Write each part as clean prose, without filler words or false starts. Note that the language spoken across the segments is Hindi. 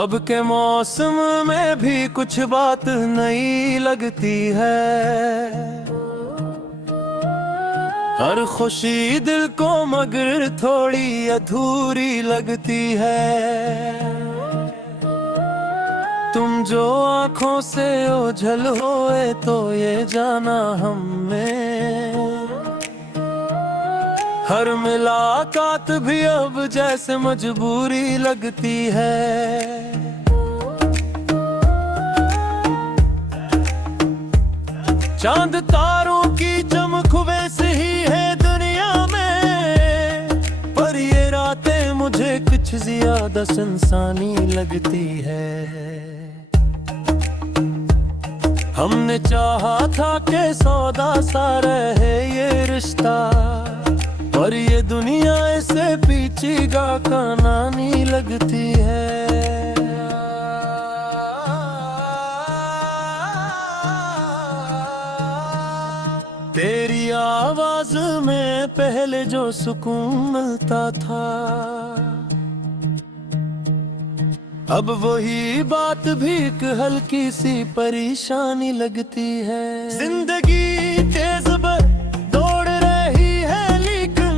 अब के मौसम में भी कुछ बात नई लगती है। हर खुशी दिल को मगर थोड़ी अधूरी लगती है। तुम जो आंखों से ओझल होए तो ये जाना हमें। हर मुलाकात भी अब जैसे मजबूरी लगती है। चांद तारों की चमक वैसे ही है दुनिया में, पर ये रातें मुझे कुछ ज्यादा सुनसानी लगती है। हमने चाहा था कि सौदा सा रहे ये रिश्ता, और ये दुनिया ऐसे पीछेगा कहानी लगती है। तेरी आवाज में पहले जो सुकून मिलता था, अब वही बात भी एक हल्की सी परेशानी लगती है। जिंदगी तेज दौड़ रही है, लेकिन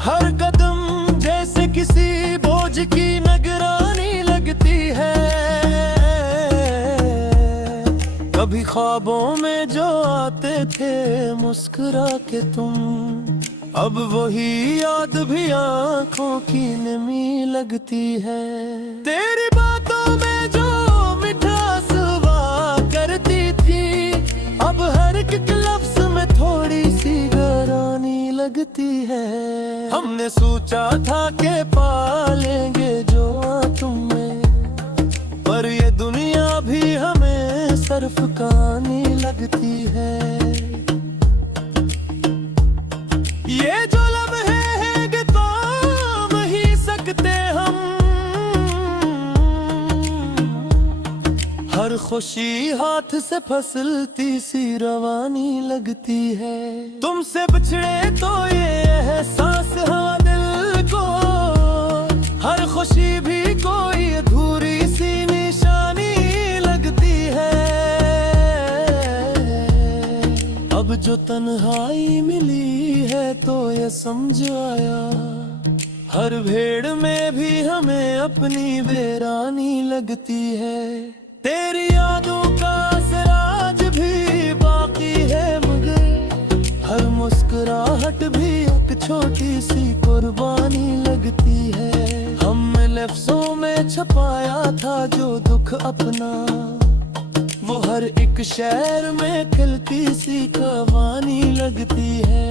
हर कदम जैसे किसी बोझ की निगरानी लगती है। कभी ख्वाबों में जो आते थे मुस्कुरा के तुम, अब वही याद भी आंखों की नमी लगती है। तेरी बातों में जो मिठास हुआ करती थी, अब हर एक लफ्ज में थोड़ी सी गहरानी लगती है। हमने सोचा था कि पालेंगे जो तुम्हें, पर ये दुनिया भी हमें सिर्फ कहानी लगती है। ये जो लम्हे हैं कि थाम ही सकते हम, हर खुशी हाथ से फिसलती सी रवानी लगती है। तुमसे बिछड़े तो ये एहसास हुआ दिल को, हर खुशी भी कोई अधूरी सी निशानी लगती है। अब जो तन्हाई मिली है तो ये समझ आया, हर भीड़ में भी हमें अपनी वीरानी लगती है। तेरी यादों का असर आज भी बाकी है, मगर हर मुस्कुराहट भी एक छोटी सी कुर्बानी लगती है। हमने लफ्जों में छुपाया था जो दुख अपना, वो हर एक शहर में खिलती सी कहानी लगती है।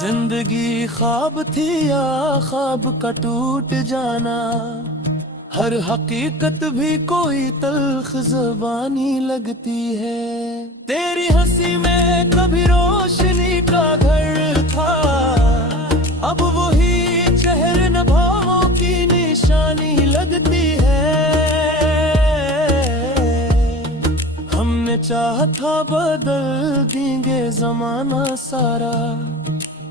जिंदगी ख्वाब थी या ख्वाब का टूट जाना, हर हकीकत भी कोई तल्ख ज़बानी लगती है। तेरी हंसी में कभी रोशनी का घर था, अब वही चेहरे नभावों की निशानी लगती है। हमने चाहा था बदल देंगे जमाना सारा,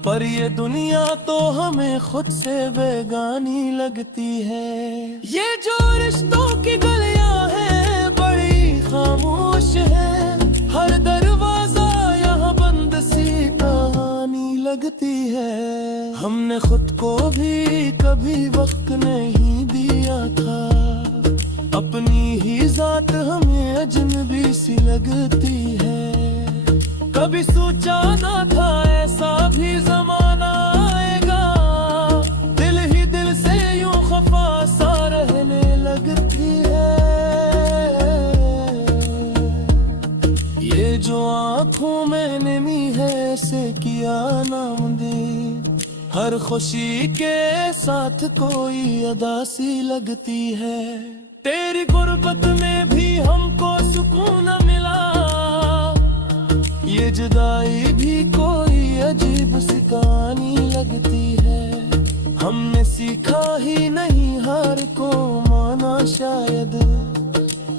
पर ये दुनिया तो हमें खुद से बेगानी लगती है। ये जो रिश्तों की गलियां हैं बड़ी खामोश है, हर दरवाजा यहाँ बंद सी कहानी लगती है। हमने खुद को भी कभी वक्त नहीं दिया था, अपनी ही जात हमें अजनबी सी लगती है। कभी सोचा ना था ऐसा भी जमाना आएगा, दिल ही दिल से यूं खफा सा रहने लगती है। ये जो आँखों में नमी है से किया नामुमकिन, हर खुशी के साथ कोई अदासी लगती है। तेरी गुर्बत में भी हमको सुकून मिला, ये जुदाई भी कोई अजीब सी कहानी लगती है। हमने सीखा ही नहीं हार को माना शायद,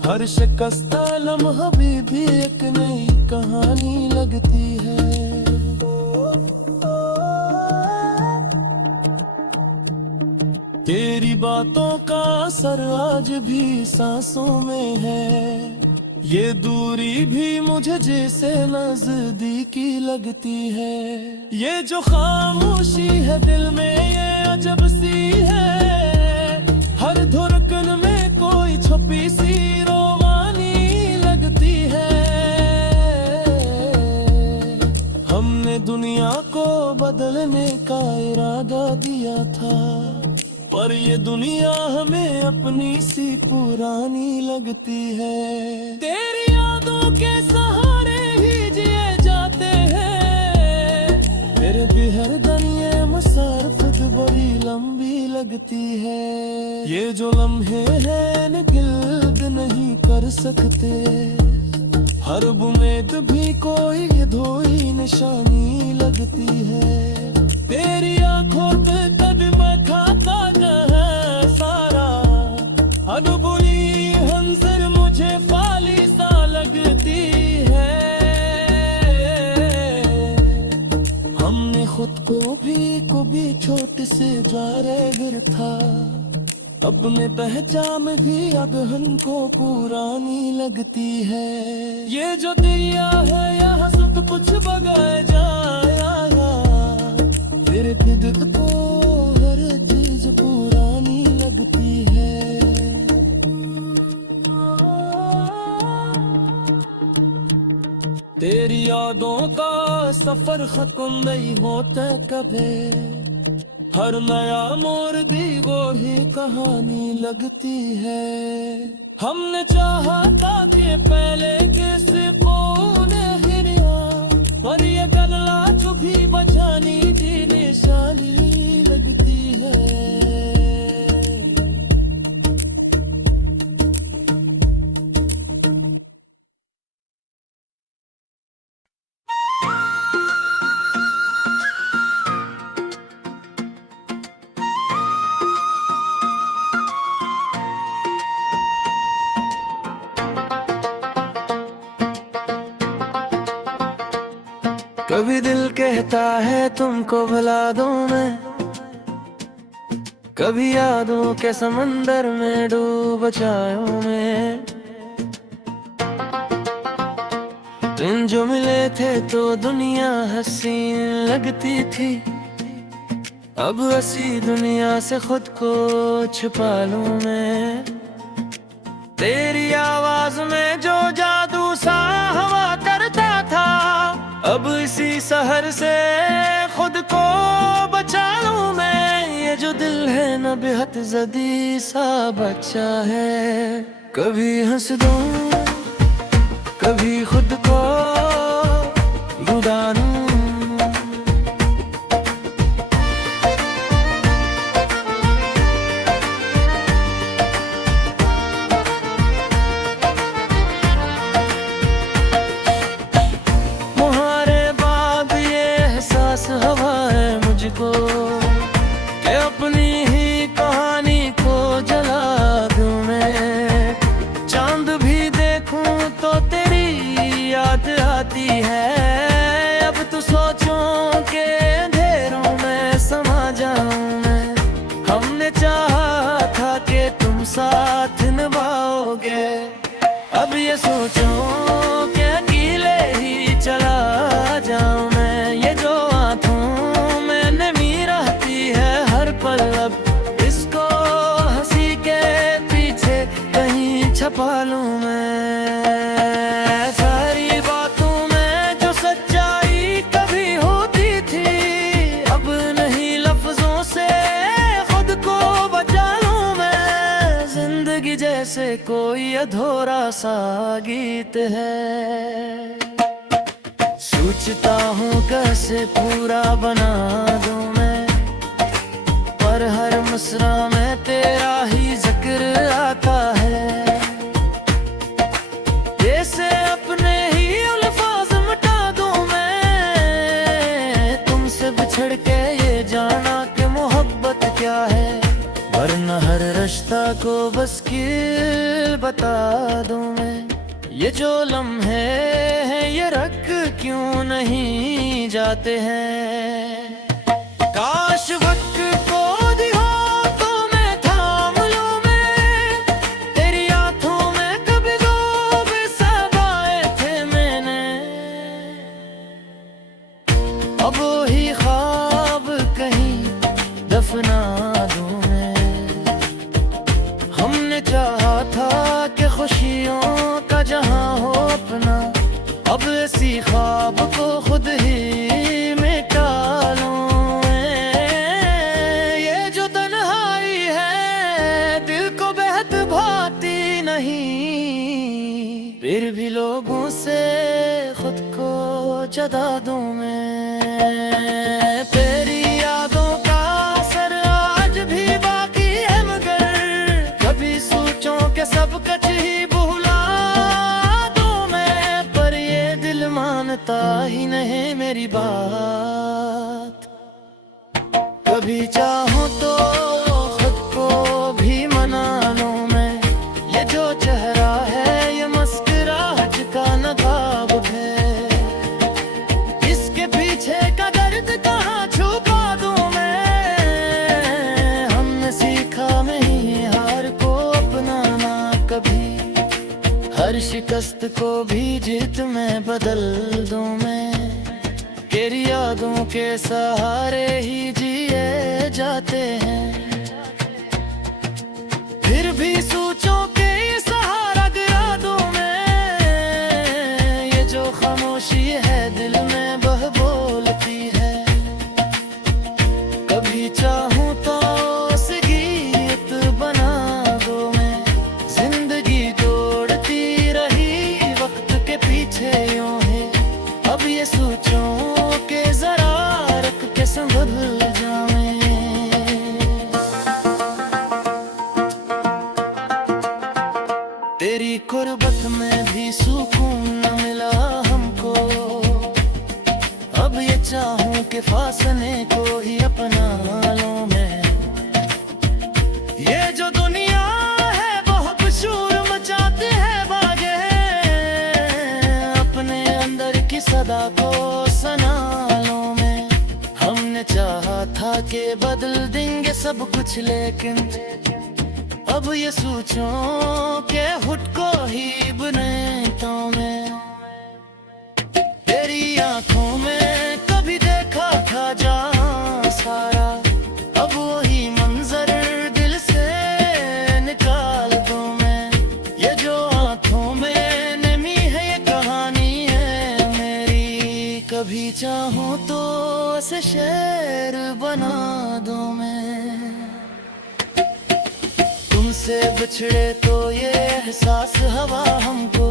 हर शिकस्ता लम्हा भी एक नई कहानी लगती है। तेरी बातों का असर आज भी सांसों में है। ये दूरी भी मुझे जैसे नजदीकी लगती है। ये जो खामोशी है दिल में ये अजब सी है। हर धड़कन में कोई छुपी सी रोमानी लगती है। हमने दुनिया को बदलने का इरादा दिया था, पर ये दुनिया हमें अपनी सी पुरानी लगती है। तेरी यादों के सहारे ही जिए जाते हैं। तेरे भी हर दिन ये मुसाफिर बड़ी लंबी लगती है। ये जो लम्हे हैं न गिल्द नहीं कर सकते। हर उम्मीद भी कोई धोई निशानी लगती है। तेरी आंखों पे कदम खाता है सारा। अनबुरी हंजर मुझे फाली सा लगती है। हमने खुद को भी छोटे से जारगर था। अपने पहचान भी अब हमको पुरानी लगती है। ये जो दरिया है यहाँ सब कुछ बगाए जाया। तेरे दिल को हर चीज पुरानी लगती है। तेरी यादों का सफर खत्म नहीं होता कभी। हर नया मोड़ दी वो ही कहानी लगती है। हमने चाहा था कि पहले किसी को हिरिया, पर ये गला जो भी बचानी थी निशानी लगती है। कभी दिल कहता है तुमको भुला दूं मैं, कभी यादों के समंदर में डूब जाऊं मैं। दिन जो मिले थे तो दुनिया हसीन लगती थी। अब हसी दुनिया से खुद को छुपा लूं मैं। तेरी आवाज में जो जादू सा हवा करता था, अब इसी शहर से खुद को बचा लूं मैं। ये जो दिल है न बेहद जदी सा बच्चा है। कभी हंस दूं कभी खुद को रुला दूं। हवा है मुझको कि अपनी ही कहानी को जला दूं मैं। चांद भी देखूं तो तेरी याद आती है। अब तो सोचूं के अंधेरों में समा जाऊं मैं। हमने चाहा था कि तुम साथ निभाओगे, अब ये सोचूं कि अकेले ही चला जाऊं मैं। ये जो इसको हंसी के पीछे कहीं छपा लूं मैं। सारी बातों में जो सच्चाई कभी होती थी, अब नहीं लफ्जों से खुद को बचा लूं मैं। जिंदगी जैसे कोई अधूरा सा गीत है। सोचता हूँ कैसे पूरा बना दूं मैं, पर हर मिसरा में तेरा ही जिक्र आता है। जैसे अपने ही अल्फाज मिटा दूं मैं। तुमसे बिछड़ के ये जाना कि मोहब्बत क्या है, वरना हर रिश्ता को बस किल बता दूं मैं। ये जो लम्हे हैं ये रख क्यों नहीं जाते हैं। काश वक्त को दिहो तो मैं फिर भी लोगों से खुद को जता दूं मैं। तेरी यादों का असर आज भी बाकी है, मगर कभी सोचूं कि सब कुछ ही भुला दूं मैं। पर ये दिल मानता ही नहीं मेरी बात। कभी चाहूं तो खुद को भी मना लूं मैं। ये जो चेहरा है ये मुस्कुराहट का नकाब है, इसके पीछे का दर्द कहाँ छुपा दूं मैं। हमने सीखा नहीं हार को अपनाना कभी, हर शिकस्त को भी जीत में बदल दूं मैं। तेरी यादों के सहारे ही जिए जाते हैं, फिर भी सोचूं कि ये सहारा गिरा दूं मैं। ये जो खामोशी है दिल में बह बोलती है, कभी चाहूं तो उसे गीत बना दूं मैं। जिंदगी दौड़ती रही वक्त के पीछे यूं है, अब ये सोचूं के जरा रख के संभल जाऊं। तेरी कुर्बत में भी सुकून न मिला हमको, अब ये चाहूं कि फासले को ही अपना लूं मैं। ये जो दुनिया है बहुत शोर मचाते हैं बागे, अपने अंदर की सदा को सुना लूं मैं। हमने चाहा था कि बदल देंगे सब कुछ, लेकिन अब ये सोचूं कि खुद को ही बनाता हूं मैं। तेरी आंखों में कभी देखा था जहां सारा, अब वही मंजर दिल से निकाल दूं मैं। ये जो आंखों में नमी है ये कहानी है मेरी, कभी चाहूं तो उसे शेर बना दूं मैं। तुमसे बिछड़े तो ये एहसास हवा हमको,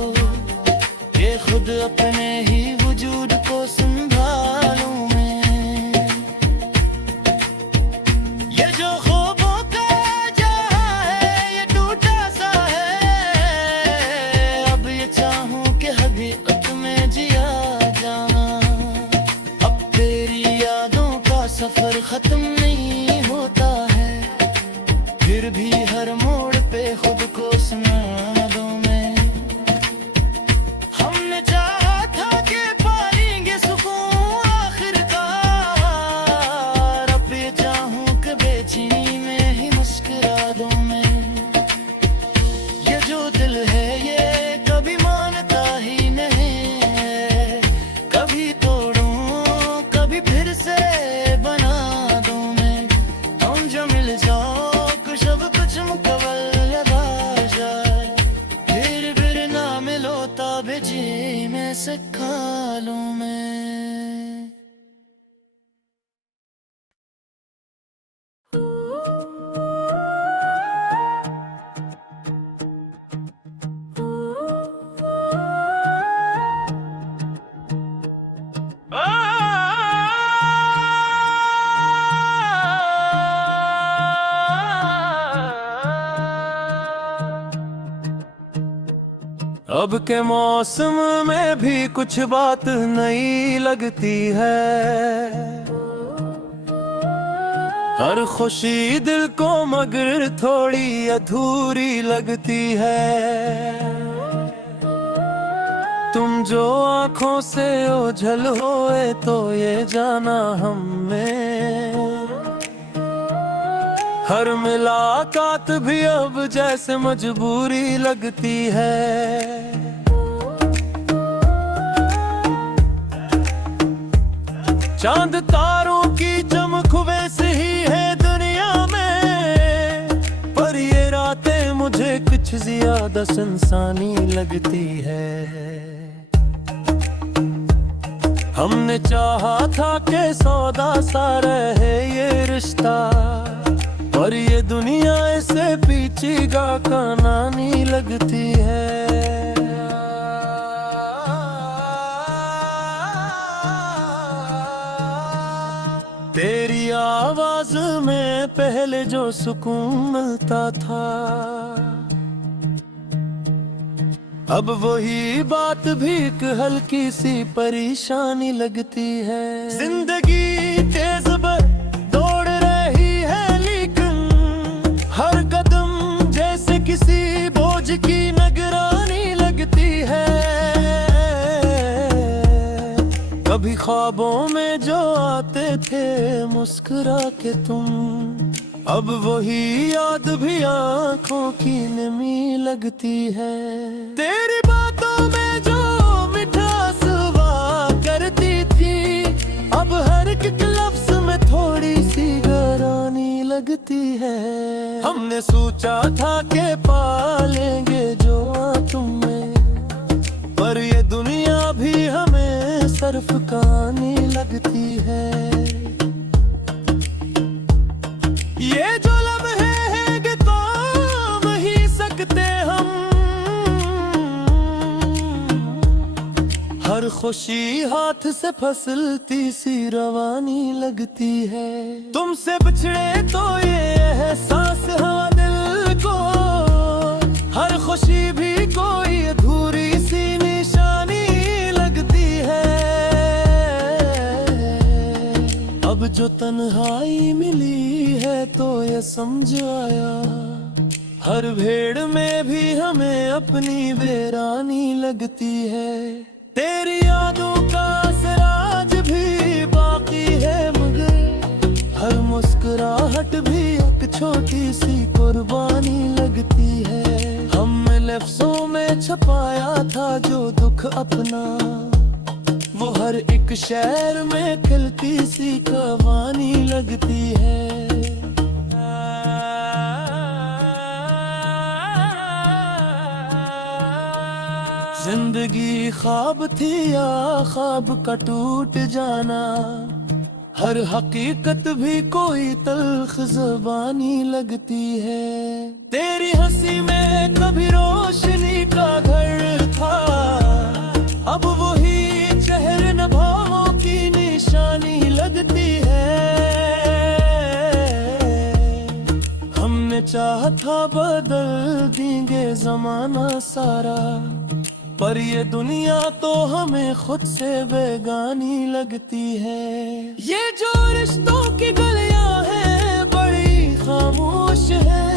ये खुद अपने ही वजूद को संभालूं मैं। ये जो ख्वाबों का जहां है ये टूटा सा है, अब ये चाहूं कि हकीकत में जिया जाना। अब तेरी यादों का सफर खत्म नहीं होता है, फिर भी हर मोड़ पे खुद को सुना दूं मैं। हमने चाहा था कि पालेंगे सुकून आखिरकार, अब ये चाहूं कि बेचैनी में ही मुस्कुरा दूं मैं। ये जो दिल है ये कभी मानता ही नहीं है, कभी तोड़ूं कभी फिर से बना दूं मैं। तुम जो मिल जाओ सब कुछ मुकम्मल लगा जाए, फिर ना मिलो तब जी में से खा लूं मैं। अब के मौसम में भी कुछ बात नई लगती है, हर खुशी दिल को मगर थोड़ी अधूरी लगती है। तुम जो आँखों से ओझल होए तो ये जाना हमें, हर मुलाकात भी अब जैसे मजबूरी लगती है। चांद तारों की चमक वैसे ही है दुनिया में, पर ये रातें मुझे कुछ ज्यादा सुनसानी लगती है। हमने चाहा था कि सौदा सा रहे ये रिश्ता, पर ये दुनिया ऐसे पीछी गा कहानी लगती है। तेरी आवाज में पहले जो सुकून मिलता था, अब वही बात भी एक हल्की सी परेशानी लगती है। जिंदगी तेज दौड़ रही है, लेकिन हर कदम जैसे किसी बोझ की निगरानी लगती है। कभी ख्वाबों में जो आते थे मुस्कुरा के तुम, अब वही याद भी आंखों की नमी लगती है। तेरी बातों में जो मिठास हुआ करती थी, अब हर एक लफ्ज में थोड़ी सी गहरानी लगती है। हमने सोचा था कि पालेंगे जो तुम्हें, पर ये दुनिया भी हमें सिर्फ कहानी लगती है। ये जो लम्हे हैं कि थाम ही सकते हम, हर खुशी हाथ से फसलती सी रवानी लगती है। तुमसे बिछड़े तो ये एहसास हुआ दिल को, हर खुशी भी कोई अधूरी सी निशानी लगती है। अब जो तन्हाई मिली है तो ये समझ आया, हर भेड़ में भी हमें अपनी वीरानी लगती है। तेरी यादों का असर आज भी बाकी है, मगर हर मुस्कुराहट भी एक छोटी सी कुर्बानी लगती है। हमने लफ्जों में छुपाया था जो दुख अपना, वो हर एक शहर में खिलती सी कहानी लगती है। जिंदगी ख्वाब थी या ख्वाब का टूट जाना, हर हकीकत भी कोई तल्ख ज़बानी लगती है। तेरी हंसी में कभी रोशनी का घर था, अब वही चेहरे नभावों की निशानी लगती है। हमने चाहा था बदल देंगे जमाना सारा, पर ये दुनिया तो हमें खुद से बेगानी लगती है। ये जो रिश्तों की गलियां हैं बड़ी खामोश है,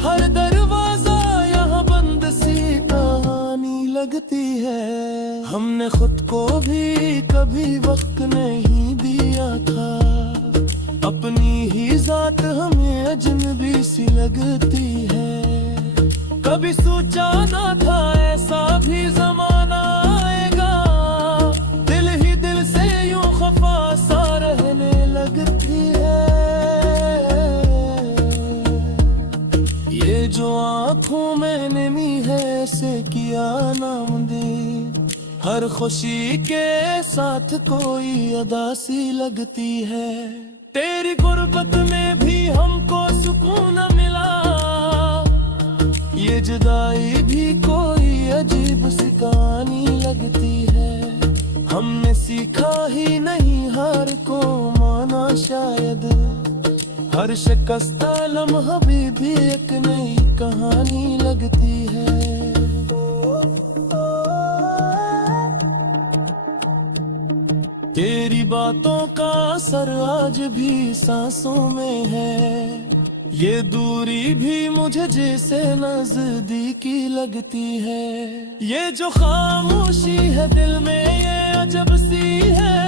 हर दरवाजा यहाँ बंद सी कहानी लगती है। हमने खुद को भी कभी वक्त नहीं दिया था, अपनी ही जात हमें अजनबी सी लगती है। कभी सोचा ना था ऐसा भी जमाना आएगा, दिल ही दिल से यूं खफा सा रहने लगती है। ये जो आँखों में नमी है ऐसे किया नामुमकिन, हर खुशी के साथ कोई अदासी लगती है। तेरी गुर्बत में भी हमको सुकून मिला, ये जुदाई भी कोई अजीब सी कहानी लगती है। हमने सीखा ही नहीं हार को माना, शायद हर शिकस्ता लम्हा भी एक नई कहानी लगती है। तेरी बातों का असर आज भी सांसों में है, ये दूरी भी मुझे जैसे नजदीकी लगती है। ये जो खामोशी है दिल में ये अजब सी है,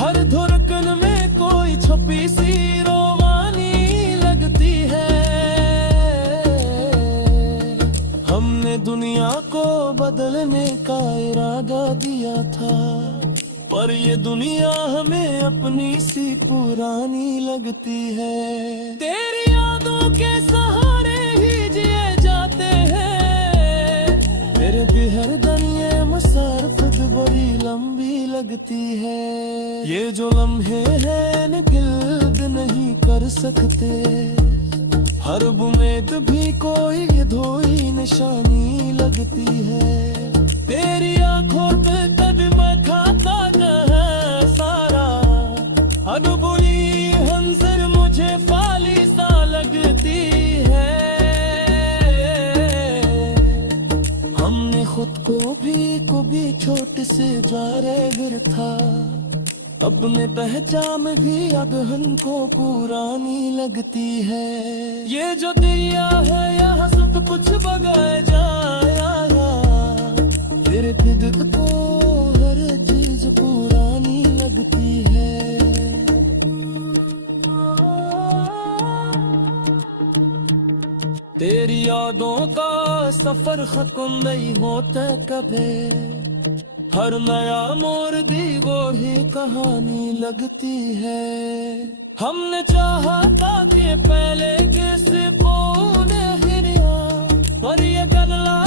हर धड़कन में कोई छुपी सी रोमानी लगती है। हमने दुनिया को बदलने का इरादा दिया था, पर ये दुनिया हमें अपनी सी पुरानी लगती है। तेरी यादों के सहारे ही जिए जाते हैं, मेरे भी हर दिन ये मुसाफिर बड़ी लंबी लगती है। ये जो लम्हे हैं न गिल्द नहीं कर सकते, हर बुमेद भी कोई धोई निशानी लगती है। तेरी आंखों पे कदम खाता है सारा, अनबुली हंजर मुझे फाली सा लगती है। हमने खुद को भी छोटे से जारगर था, अपने पहचान भी अगहन को पुरानी लगती है। ये जो दिया है यहाँ सब कुछ बगाए जाया, तेरे फिद को हर चीज पुरानी लगती है। तेरी यादों का सफर खत्म नहीं होता कभी, हर नया मोड़ दी वो ही कहानी लगती है। हमने चाहा था कि पहले जैसे बोले हिरिया, पर ये गल्ला